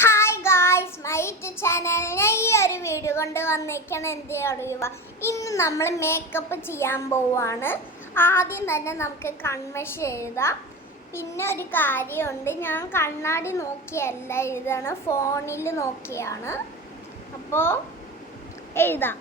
Hi guys my channel. ഞാൻ ഈ ഒരു വീഡിയോ കൊണ്ട് വന്നേക്കാണ്. എന്ത് അറിയുക, ഇന്ന് നമ്മൾ മേക്കപ്പ് ചെയ്യാൻ പോവാണ്. ആദ്യം തന്നെ നമുക്ക് കൺമഷി എഴുതാം. പിന്നെ ഒരു കാര്യമുണ്ട്, ഞാൻ കണ്ണാടി നോക്കിയല്ല എഴുതാണ്, ഫോണിൽ നോക്കിയാണ്. അപ്പോൾ എഴുതാം.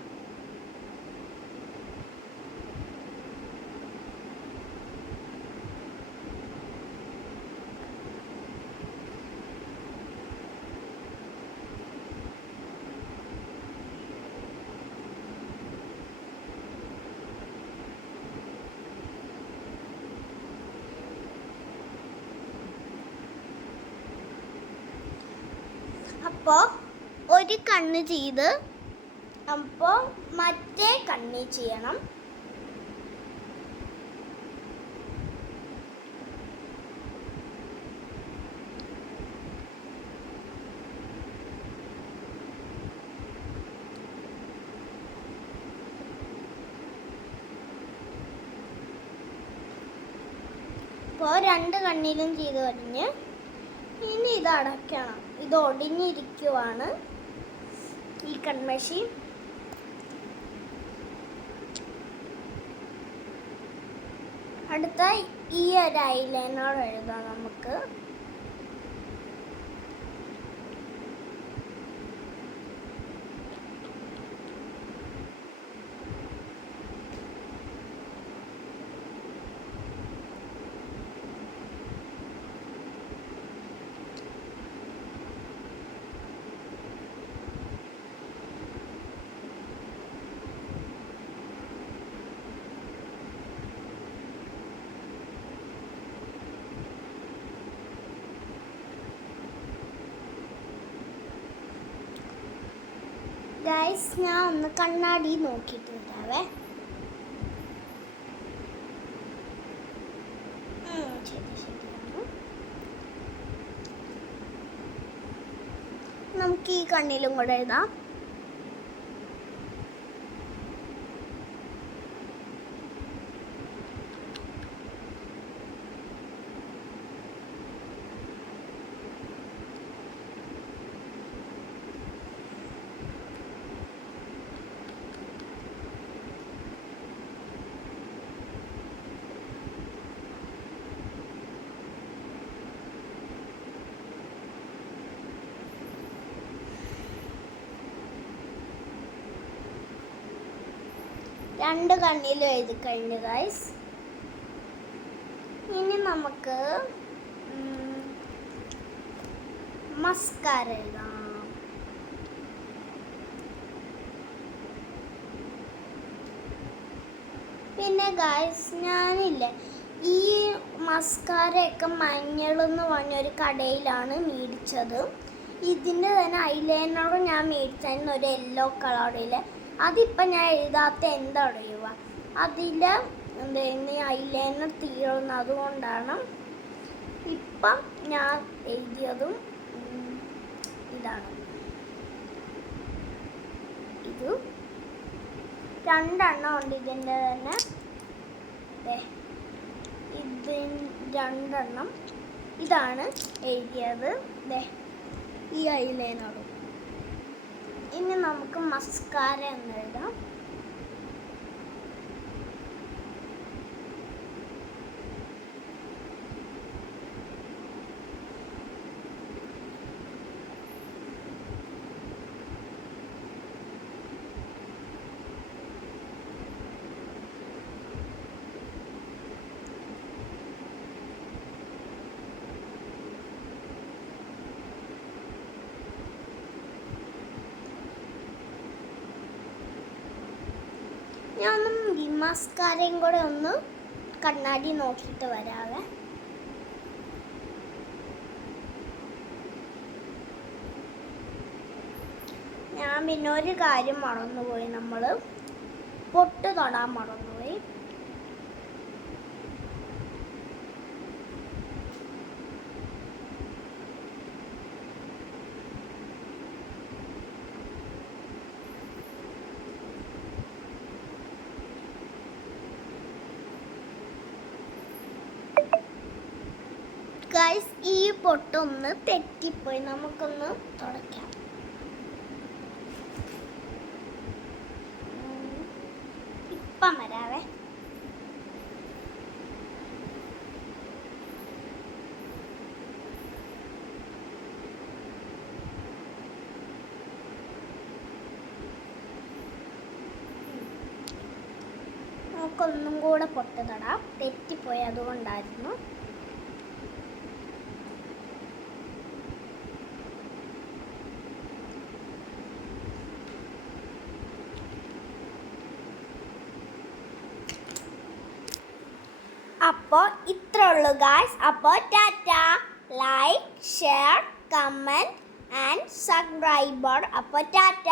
അപ്പോൾ ഒരു കണ്ണ് ചെയ്ത് അപ്പോൾ മറ്റേ കണ്ണ് ചെയ്യണം. അപ്പോൾ രണ്ട് കണ്ണിലും ചെയ്ത് കഴിഞ്ഞ് ഇനി ഇത് അടയ്ക്കണം. ഇത് ഒടിഞ്ഞിരിക്കുവാണ് ഈ കൺമഷി. അടുത്ത ഈ ഒരു ഐലൈനർ എഴുതാം നമുക്ക്. ഗൈസ്, ഞാൻ ഒന്ന് കണ്ണാടി നോക്കിയിട്ട് വരാവേ. ശരിയാണ്. നമുക്ക് ഈ കണ്ണിലും കൂടെ എഴുതാം. രണ്ട് കണ്ണിലും എഴുതി കഴിഞ്ഞു ഗൈസ്. ഇനി നമുക്ക് മസ്കാര എഴുതാം. പിന്നെ ഗൈസ്, ഞാനില്ലേ ഈ മസ്കാരയൊക്കെ മഞ്ഞളെന്ന് പറഞ്ഞൊരു കടയിലാണ് മേടിച്ചത്. ഇതിൻ്റെ തന്നെ ഐലൈനർ ഞാൻ മേടിച്ചായിരുന്നു, ഒരു യെല്ലോ കളറിൽ. അതിപ്പം ഞാൻ എഴുതാത്ത എന്താ അറിയുക, അതിൽ എന്താ ഐലൈനർ തീർന്നു. അതുകൊണ്ടാണ് ഇപ്പം ഞാൻ എഴുതിയതും ഇതാണ്. ഇത് രണ്ടെണ്ണം ഉണ്ട് ഇതിൻ്റെ തന്നെ. ഇത് രണ്ടെണ്ണം ഇതാണ് എഴുതിയത്. ഈ ഐലൈനറും. ഇനി നമുക്ക് മസ്കാര എന്ന് എഴുതാം. ഞാനൊന്നും ഈ മസ്കാരയും കൂടെ ഒന്ന് കണ്ണാടി നോക്കിയിട്ട് വരാവേ. ഞാൻ പിന്നെ ഒരു കാര്യം മറന്നുപോയി, നമ്മൾ പൊട്ട് തൊടാൻ മറന്നുപോയി. ഗൈസ്, ഈ പൊട്ടൊന്ന് തെറ്റിപ്പോയി, നമുക്കൊന്ന് തുടയ്ക്കാം. ഇപ്പം വരാവേ. നമുക്കൊന്നും കൂടെ പൊട്ട് തൊടാം, തെറ്റിപ്പോയി, അതുകൊണ്ടായിരുന്നു. അപ്പോൾ ഇത്രേ ഉള്ളൂ ഗായ്സ്. അപ്പോൾ Tata. Like, share, comment and subscriber. അപ്പോൾ ടാറ്റ.